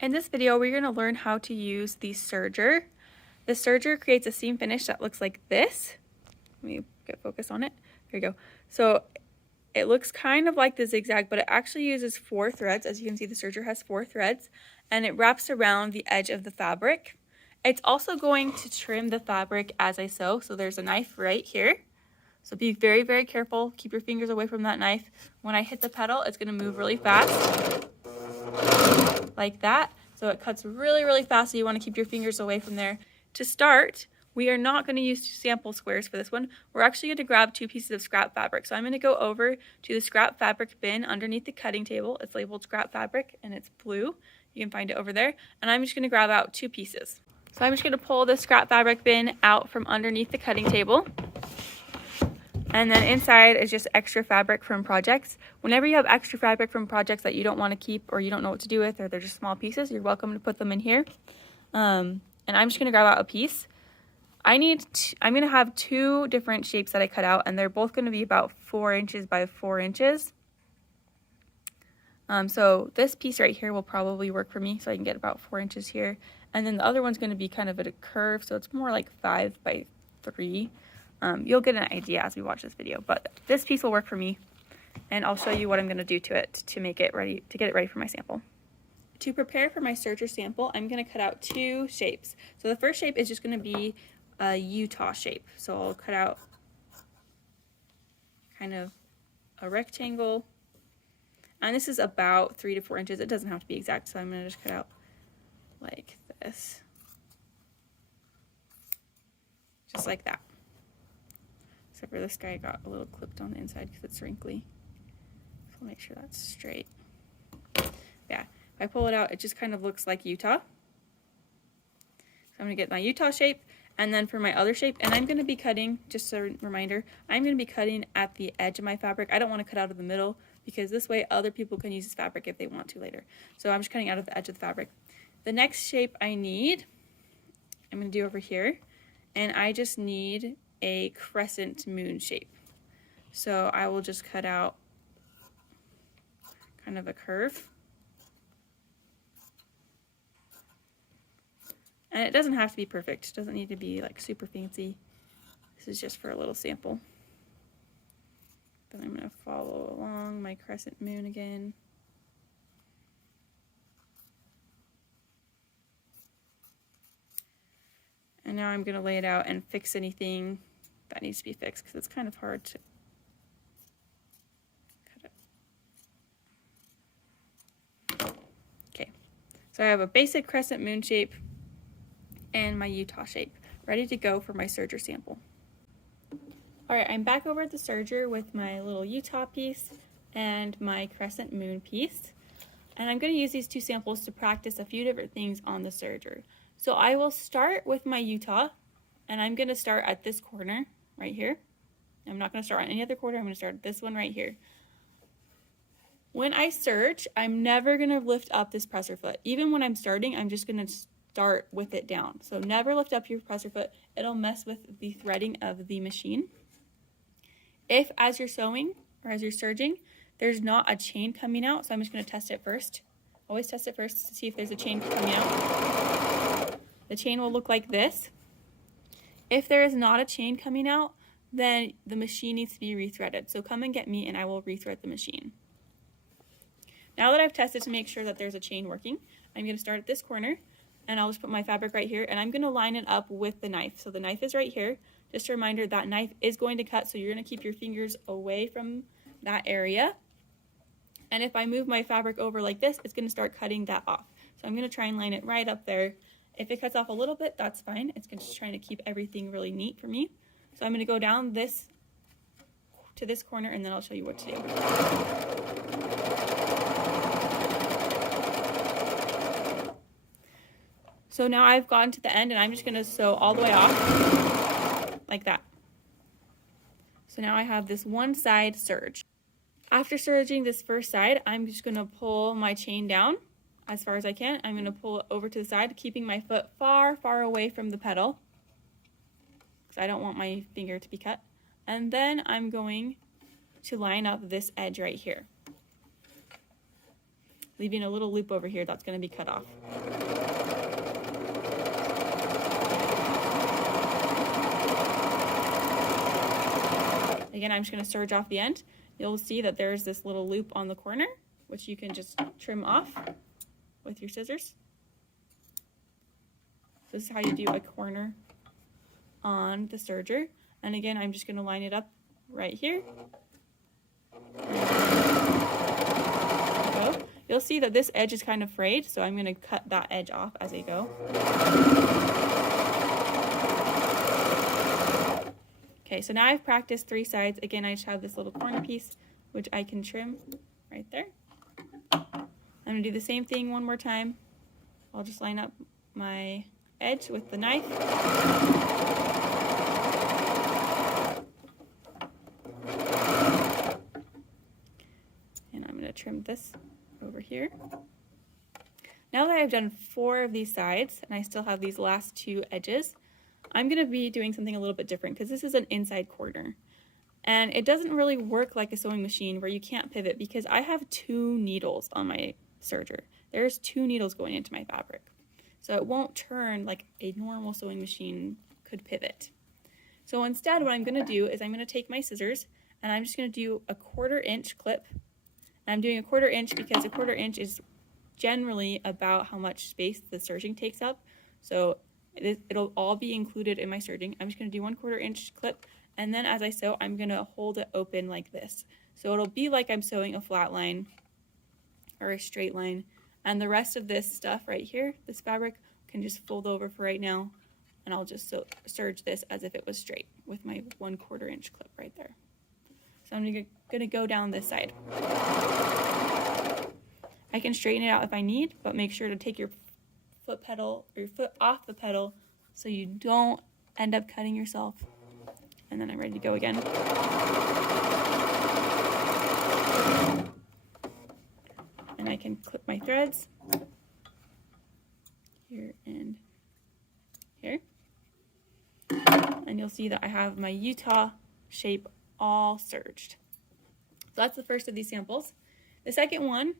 In this video, we're going to learn how to use the serger. The serger creates a seam finish that looks like this. Let me get focus on it. There you go. So it looks kind of like the zigzag, but it actually uses 4 threads. As you can see, the serger has 4 threads, and it wraps around the edge of the fabric. It's also going to trim the fabric as I sew. So there's a knife right here. So be very, very careful. Keep your fingers away from that knife. When I hit the pedal, it's going to move really fast, like that. So it cuts really, really fast, so you want to keep your fingers away from there. To start, we are not going to use sample squares for this one. We're actually going to grab 2 pieces of scrap fabric. So I'm going to go over to the scrap fabric bin underneath the cutting table. It's labeled scrap fabric and it's blue. You can find it over there. And I'm just going to grab out 2 pieces. So I'm just going to pull the scrap fabric bin out from underneath the cutting table. And then inside is just extra fabric from projects. Whenever you have extra fabric from projects that you don't want to keep or you don't know what to do with, or they're just small pieces, you're welcome to put them in here. And I'm just going to grab out a piece. I'm going to have 2 different shapes that I cut out, and they're both going to be about 4 inches by 4 inches. So this piece right here will probably work for me, so I can get about 4 inches here. And then the other one's going to be kind of at a curve, so it's more like 5 by 3. You'll get an idea as we watch this video, but this piece will work for me, and I'll show you what I'm going to do to it to make it ready, to get it ready for my sample. To prepare for my serger sample, I'm going to cut out 2 shapes. So the first shape is just going to be a Utah shape. So I'll cut out kind of a rectangle, and this is about 3 to 4 inches. It doesn't have to be exact, so I'm going to just cut out like this, just like that. Except for this guy got a little clipped on the inside because it's wrinkly. So I'll make sure that's straight. Yeah, if I pull it out, it just kind of looks like Utah. So I'm going to get my Utah shape, and then for my other shape, and I'm going to be cutting, just a reminder, I'm going to be cutting at the edge of my fabric. I don't want to cut out of the middle because this way other people can use this fabric if they want to later. So I'm just cutting out of the edge of the fabric. The next shape I need, I'm going to do over here, and I just need a crescent moon shape. So I will just cut out kind of a curve. And it doesn't have to be perfect. It doesn't need to be like super fancy. This is just for a little sample. Then I'm going to follow along my crescent moon again. And now I'm going to lay it out and fix anything that needs to be fixed because it's kind of hard to cut it. Okay, so I have a basic crescent moon shape and my Utah shape ready to go for my serger sample. Alright, I'm back over at the serger with my little Utah piece and my crescent moon piece. And I'm going to use these 2 samples to practice a few different things on the serger. So I will start with my Utah, and I'm going to start at this corner right here. I'm not going to start on any other corner. I'm going to start at this one right here. When I serge, I'm never going to lift up this presser foot. Even when I'm starting, I'm just going to start with it down. So never lift up your presser foot. It'll mess with the threading of the machine. If as you're sewing or as you're serging, there's not a chain coming out, so I'm just going to test it first. Always test it first to see if there's a chain coming out. The chain will look like this. If there is not a chain coming out, then the machine needs to be rethreaded. So come and get me and I will rethread the machine. Now that I've tested to make sure that there's a chain working, I'm going to start at this corner and I'll just put my fabric right here and I'm going to line it up with the knife. So the knife is right here. Just a reminder, that knife is going to cut, so you're going to keep your fingers away from that area. And if I move my fabric over like this, it's going to start cutting that off. So I'm going to try and line it right up there. If it cuts off a little bit, that's fine. It's just trying to keep everything really neat for me. So I'm going to go down this to this corner and then I'll show you what to do. So now I've gotten to the end and I'm just going to sew all the way off like that. So now I have this one side serge. After serging this first side, I'm just going to pull my chain down as far as I can. I'm going to pull it over to the side, keeping my foot far, far away from the pedal because I don't want my finger to be cut. And then I'm going to line up this edge right here. leaving a little loop over here that's going to be cut off. Again, I'm just going to serge off the end. You'll see that there's this little loop on the corner, which you can just trim off with your scissors. So this is how you do a corner on the serger. And again, I'm just going to line it up right here. Go. You'll see that this edge is kind of frayed, so I'm going to cut that edge off as I go. Okay, so now I've practiced 3 sides. Again, I just have this little corner piece, which I can trim right there. I'm going to do the same thing one more time. I'll just line up my edge with the knife. And I'm going to trim this over here. Now that I've done 4 of these sides, and I still have these last 2 edges, I'm going to be doing something a little bit different because this is an inside corner. And it doesn't really work like a sewing machine where you can't pivot because I have 2 needles on my serger. There's 2 needles going into my fabric. So it won't turn like a normal sewing machine could pivot. So instead what I'm going to do is I'm going to take my scissors and I'm just going to do a 1/4 inch clip. And I'm doing a 1/4 inch because a 1/4 inch is generally about how much space the serging takes up. So it'll all be included in my serging. I'm just going to do 1/4 inch clip, and then as I sew, I'm going to hold it open like this. So it'll be like I'm sewing a flat line or a straight line, and the rest of this stuff right here, this fabric, can just fold over for right now, and I'll just serge this as if it was straight with my 1/4 inch clip right there. So I'm going to go down this side. I can straighten it out if I need, but make sure to take your foot pedal or your foot off the pedal so you don't end up cutting yourself. And then I'm ready to go again. And I can clip my threads here and here. And you'll see that I have my Utah shape all serged. So that's the first of these samples. The second one,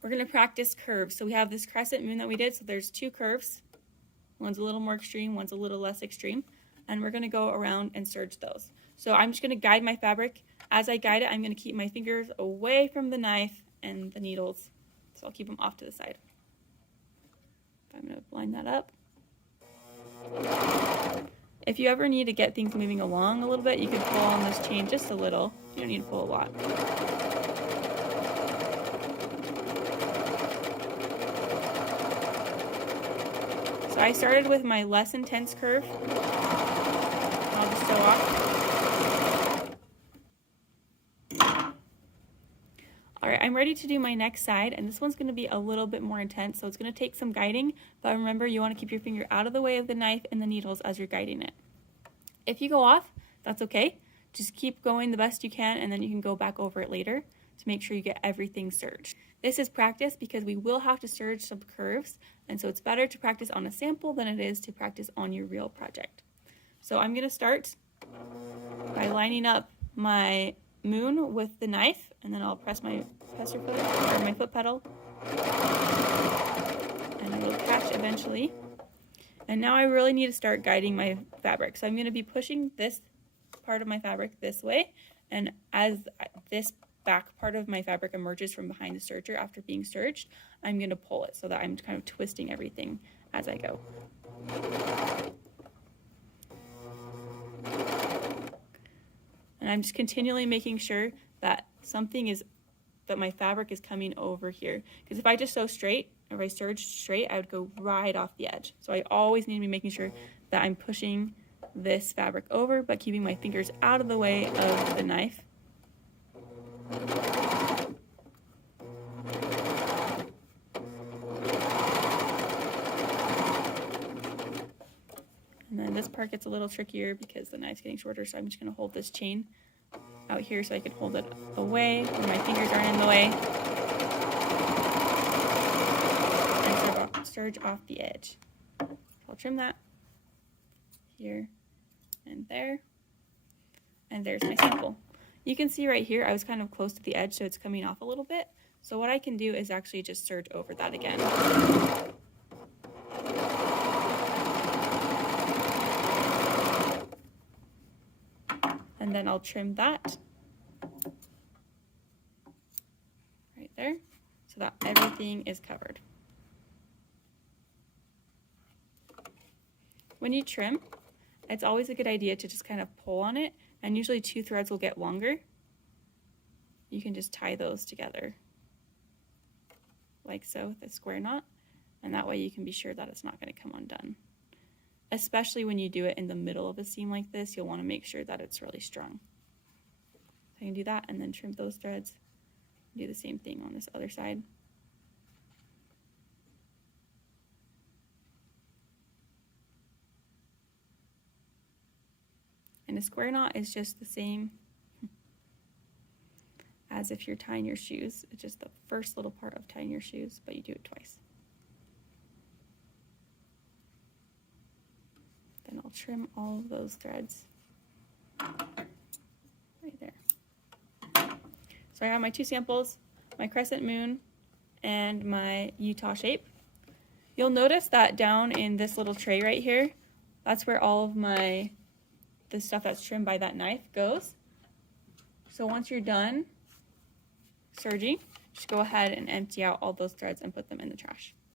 we're going to practice curves. So we have this crescent moon that we did. So there's 2 curves. One's a little more extreme, one's a little less extreme. And we're going to go around and serge those. So I'm just going to guide my fabric. As I guide it, I'm going to keep my fingers away from the knife and the needles. So I'll keep them off to the side. I'm going to line that up. If you ever need to get things moving along a little bit, you can pull on this chain just a little. You don't need to pull a lot. So I started with my less intense curve. I'll just sew off. Alright, I'm ready to do my next side, and this one's going to be a little bit more intense, so it's going to take some guiding, but remember you want to keep your finger out of the way of the knife and the needles as you're guiding it. If you go off, that's okay. Just keep going the best you can, and then you can go back over it later to make sure you get everything serged. This is practice because we will have to serge some curves, and so it's better to practice on a sample than it is to practice on your real project. So I'm going to start by lining up my moon with the knife, and then I'll press my presser foot or my foot pedal, and it will catch eventually. And now I really need to start guiding my fabric. So I'm going to be pushing this part of my fabric this way, and as this back part of my fabric emerges from behind the serger after being serged, I'm going to pull it so that I'm kind of twisting everything as I go. And I'm just continually making sure that that my fabric is coming over here. Because if I just sew straight, or if I serge straight, I would go right off the edge. So I always need to be making sure that I'm pushing this fabric over, but keeping my fingers out of the way of the knife. And then this part gets a little trickier because the knife's getting shorter, so I'm just going to hold this chain out here so I can hold it away where my fingers aren't in the way. And serge off the edge. I'll trim that here and there. And there's my sample. You can see right here I was kind of close to the edge, so it's coming off a little bit. So what I can do is actually just serge over that again. And then I'll trim that right there so that everything is covered. When you trim, it's always a good idea to just kind of pull on it, and usually 2 threads will get longer. You can just tie those together like so with a square knot, and that way you can be sure that it's not going to come undone. Especially when you do it in the middle of a seam like this, you'll want to make sure that it's really strong. So I can do that and then trim those threads. Do the same thing on this other side. And a square knot is just the same as if you're tying your shoes. It's just the first little part of tying your shoes, but you do it twice. Then I'll trim all of those threads right there. So I have my 2 samples, my crescent moon and my Utah shape. You'll notice that down in this little tray right here, that's where all of the stuff that's trimmed by that knife goes. So once you're done serging, just go ahead and empty out all those threads and put them in the trash.